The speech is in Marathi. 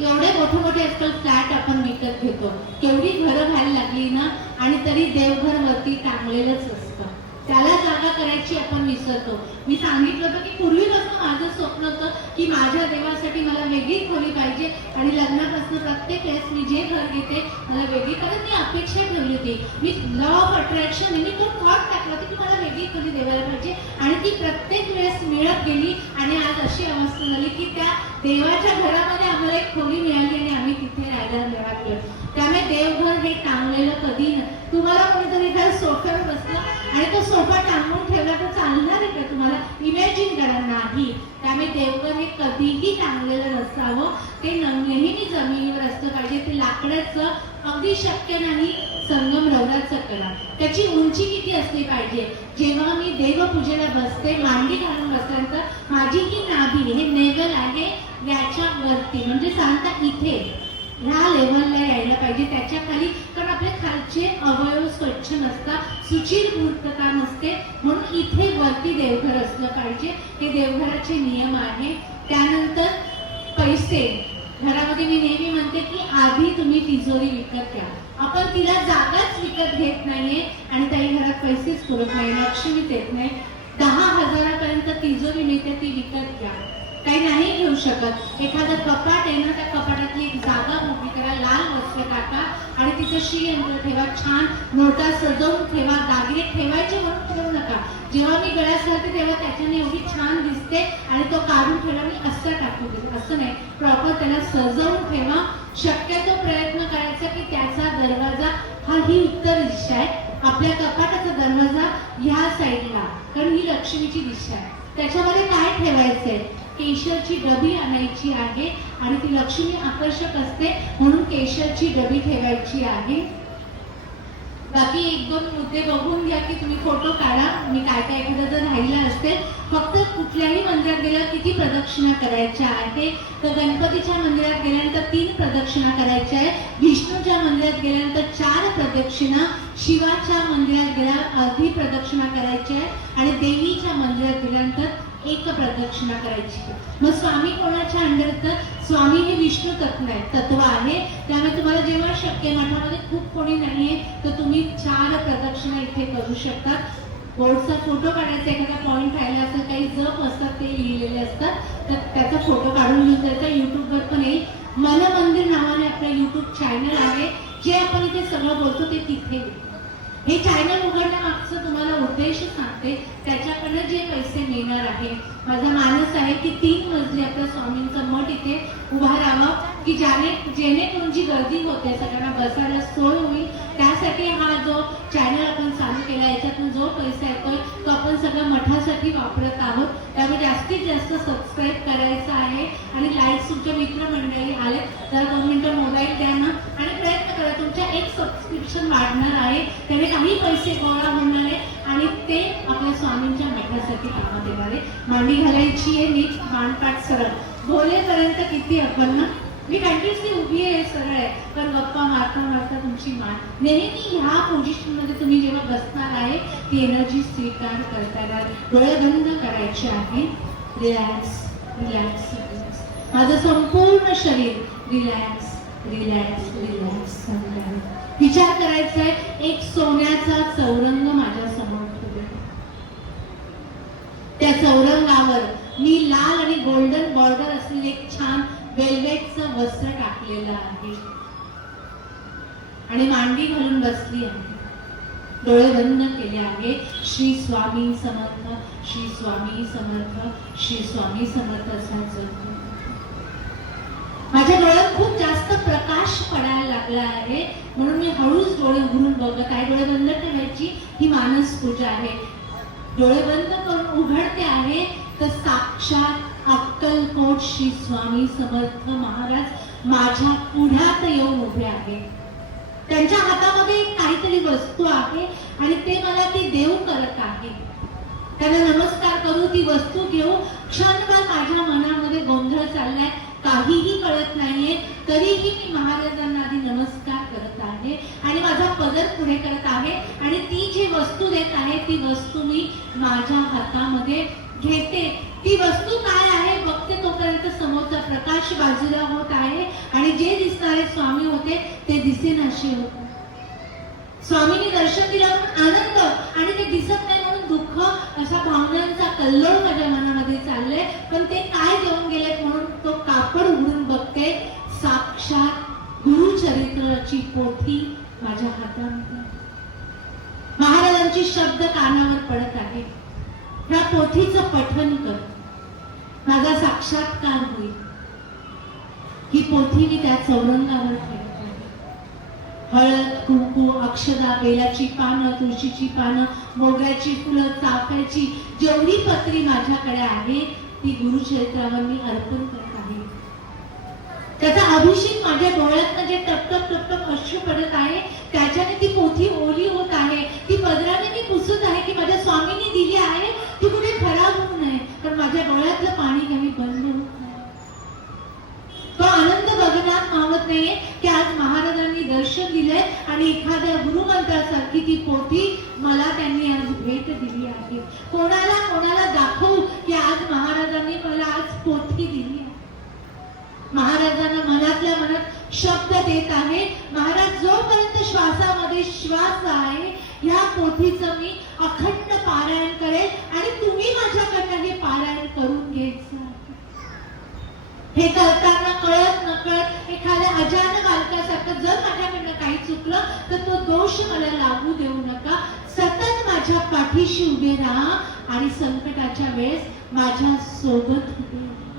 केवढे मोठे मोठे आजकाल फ्लॅट आपण विकत घेतो. केवढी घरं व्हायला लागली ना आणि तरी देवघर वरती टांगलेलंच असतं. त्याला जागा करायची आपण विसरतो. मी सांगितलं होतं की पूर्वीपासून माझं स्वप्न होतं की माझ्या देवासाठी मला वेगळी खोली पाहिजे आणि लग्नापासून प्रत्येक वेळेस मी जे घर घेते मला वेगळी कारण मी अपेक्षा ठेवली होती. मी लॉ ऑफ अट्रॅक्शन मी तो थॉट टाकला होता की मला वेगळी खोली देवायला पाहिजे आणि ती प्रत्येक वेळेस मिळत गेली आणि अशी अवस्था झाली की त्या देवाच्या घरामध्ये आम्हाला एक खोली मिळाली आणि आम्ही तिथे राहायला लागलो त्यामुळे देवघर हे टांगलेलं कधी नाही. तुम्हाला कोणीतरी घर सोफ्यावर बसलं आणि तो सोफा टांगून ठेवला तर चालणार आहे का तुम्हाला? इमॅजिन करा नाही. त्यामुळे देवघर हे कधीही टांगलेलं नसावं. ते न- नेहमी जमिनीवर असलं पाहिजे. ते लाकडाचं अगदी शक्य नाही. संगम रवराचं त्याची उंची किती असली पाहिजे? जेव्हा मी देवपूजेला बसते मांडी घालून बसल्यानंतर माझी ही नाभी हे नेवल आहे याच्या वरती. म्हणजे सांगता इथे. ह्या लेवलला यायला पाहिजे त्याच्याखाली कारण आपल्या खालचे अवयव स्वच्छ नसतात सुचिर मूर्तता नसते म्हणून इथे वरती देवघर असलं पाहिजे. हे देवघराचे नियम आहे. त्यानंतर पैसे. घरामध्ये मी नेहमी म्हणते की आधी तुम्ही तिजोरी विकत घ्या. आपण तिला जागाच विकत घेत नाहीये आणि त्याही घरात पैसेच पुरत नाही लक्ष्मी देत नाही. दहा हजारापर्यंत तिजोरी मिळते ती विकत घ्या. काही नाही घेऊ शकत. एखादा कपाट आहे ना त्या कपाटातली एक जागा लाल टाका आणि तिचं श्रीयंत्र ठेवा छान नोटा सजवून ठेवा दागिने ठेवायचे म्हणून ठेवू नका. जेव्हा मी गळ्यात घालते तेव्हा त्याच्याने एवढी छान दिसते आणि तो काढून ठेवला मी असं टाकू असं नाही. प्रॉपर त्याला सजवून ठेवा. शक्यतो प्रयत्न करायचा की त्याचा दरवाजा हा ही उत्तर दिशा आहे. आपल्या कपाटाचा दरवाजा ह्या साईडला कारण ही लक्ष्मीची दिशा आहे. त्याच्यामध्ये काय ठेवायचंय? केशरची डबी आणायची आहे आणि ती लक्ष्मी आकर्षक असते म्हणून केशरची डबी ठेवायची आहे. बाकी एक दोन मुद्दे बघून घ्या की तुम्ही फोटो काढा. मी काय काय एखादा जर राहिला असेल. फक्त कुठल्याही मंदिरात गेलं किती प्रदक्षिणा करायच्या आहे? तर गणपतीच्या मंदिरात गेल्यानंतर तीन प्रदक्षिणा करायच्या आहे विष्णूच्या मंदिरात गेल्यानंतर चार प्रदक्षिणा. शिवाच्या मंदिरात गेल्या अर्धी प्रदक्षिणा करायची आहे आणि देवीच्या मंदिरात गेल्यानंतर एक प्रदक्षिणा करायची. मग स्वामी कोणाच्या अंडर स्वामी हे विष्णू तत्व आहे तत्व आहे. त्यामुळे तुम्हाला जेव्हा शक्य मठामध्ये खूप कोणी नाहीये तर तुम्ही चार प्रदक्षिणा इथे करू शकता. बोर्डचा फोटो काढायचा एखादा पॉईंट राहिला असेल काही जप असतात ते लिहिलेले असतात तर त्याचा फोटो काढून घेऊन जायचा युट्यूबवर पण येईल. मन मंदिर नावाने आपलं युट्यूब चॅनल आहे. जे आपण इथे सगळं बोलतो ते तिथे येईल. हे चॅनल उघडण्यामागचं तुम्हाला उद्देश सांगते त्याच्याकडनं जे पैसे मिळणार आहे. माझा मानस आहे की तीन मजली आपल्या स्वामींचं मठ इथे उभा राहावं की ज्याने जेणेकरून जी गर्दी होते सगळ्यांना बसायला सोय होईल त्यासाठी हा जो चॅनल आपण चालू केला याच्यातून जो पैसा येतोय तो आपण सगळं मठासाठी वापरत आहोत. त्यामुळे जास्तीत जास्त सबस्क्राईब करायचं आहे आणि लाईक्स तुमच्या मित्रमंडळी आले तर दोन मिनिटं मोबाईल द्या ना आणि प्रयत्न एक सबस्क्रिप्शन वाढणार आहे. त्याने काही पैसे गोळा होणार आहे आणि ते आपल्या स्वामींच्या मठासाठी कामात येणार आहे. मांडी घालायची आहे नीट मानपाठ सरळ. भोलेपर्यंत किती आपण ना? मी कंटिन्युअसली उभी आहे सरळ आहे. पण गप्पा मारता मारता तुमची मान. नेहमी ह्या पोझिशनमध्ये तुम्ही जेव्हा बसणार आहे ती एनर्जी स्वीकार करताना डोळे बंद करायचे आहे. रिलॅक्स रिलॅक्स रिलॅक्स माझं संपूर्ण शरीर रिलॅक्स रिलॅक्स रिलॅक्स विचार करायचा आहे एक सोन्याचा चौरंग माझ्यासमोर ठेवला त्या चौरंगावर मी लाल आणि गोल्डन बॉर्डर असलेले एक छान वेल्वेटचं वस्त्र टाकलेलं आहे. आणि मांडी घालून बसली आहे. डोळे बंद केले आहे. श्री स्वामी समर्थ श्री स्वामी समर्थ श्री स्वामी समर्थ माझ्या डोळ्यात खूप जास्त प्रकाश पडायला लागला आहे. म्हणून मी हळूच डोळे उघडून बघत काय डोळे बंद ठेवायची ही मानस पूजा आहे. डोळे बंद करून उघडते आहे तर साक्षात अक्कलकोट श्री स्वामी समर्थ महाराज माझ्या पुढ्यात येऊन उभे आहे. त्यांच्या हातामध्ये एक काहीतरी वस्तू आहे आणि ते मला ती देव करत आहे. त्यांना नमस्कार करू ती वस्तू घेऊ क्षणभर माझ्या मनामध्ये गोंधळ चाललाय. काहीही कळत नाहीये. तरीही मी महाराजांना आधी नमस्कार करत आहे आणि माझा पदर पुढे करत आहे. आणि ती जी वस्तू देत आहे ती वस्तू मी माझ्या हातामध्ये घेते. ती वस्तू काय आहे? बघते तोपर्यंत समोरचा प्रकाश बाजूला होत आहे. आणि जे दिसणारे स्वामी होते ते दिसेनाशी होते. स्वामींनी दर्शन दिलं आनंद आणि ते दिसत नाही म्हणून दुःख अशा भावनांचा कल्लोळ माझ्या मनामध्ये चाललंय. पण ते काय देऊन गेलेत ती माझ्या हातामध्ये महाराजांची शब्द कानावर पडत आहे. ह्या पोथीचं पठन कर. माझा साक्षात्कार होईल. ही पोथी मी त्या चौरंगावर ठेवत आहे. हळद कुंकू अक्षदा बेलाची पानं तुळशीची पानं मोगऱ्याची फुलं चाफ्याची जेवढी पत्री माझ्याकडे आहे ती गुरुचरित्रावर मी अर्पण करते. त्याचा अभिषेक माझ्या डोळ्यातनं जे टप टप टप टप अश्रू पडत आहे त्याच्याने ती पोथी ओली होत आहे. ती पदराने मी पुसत आहे की माझ्या स्वामींनी दिली आहे. ती कुठे खराब होऊ नये. पण माझ्या डोळ्यातलं पाणी कमी बंद होत नाही. तो आनंद बघण्यात मावत नाहीये की आज महाराजांनी दर्शन दिलंय आणि एखाद्या गुरुमंत्रासारखं ती पोथी मला त्यांनी आज भेट दिली आहे कोणाला कोणाला दाखवू की आज महाराजांनी मला आज पोथी दिली आहे महाराजांना मनातल्या मनात शब्द देत आहे महाराज जोपर्यंत श्वासामध्ये श्वास आहे. या पोथीचं मी अखंड पारायण करेल आणि तुम्ही माझ्याकडनं हे पारायण करून घ्यायचं हे करताना कळत नकळत एखाद्या अजान बालकासारखं जर माझ्याकडनं काही चुकलं तर तो दोष मला लागू देऊ नका. सतत माझ्या पाठीशी उभे राहा आणि संकटाच्या वेळेस माझ्या सोबत उभे राहा.